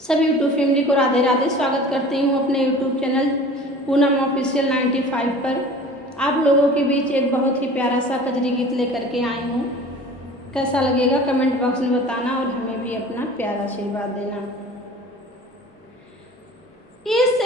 सब YouTube family को राधे राधे। स्वागत करती हूँ अपने यूट्यूब चैनल पूनम ऑफिशियल 95 पर। आप लोगों के बीच एक बहुत ही प्यारा सा कजरी गीत लेकर के आई हूँ। कैसा लगेगा कमेंट बॉक्स में बताना और हमें भी अपना प्यारा आशीर्वाद देना। इस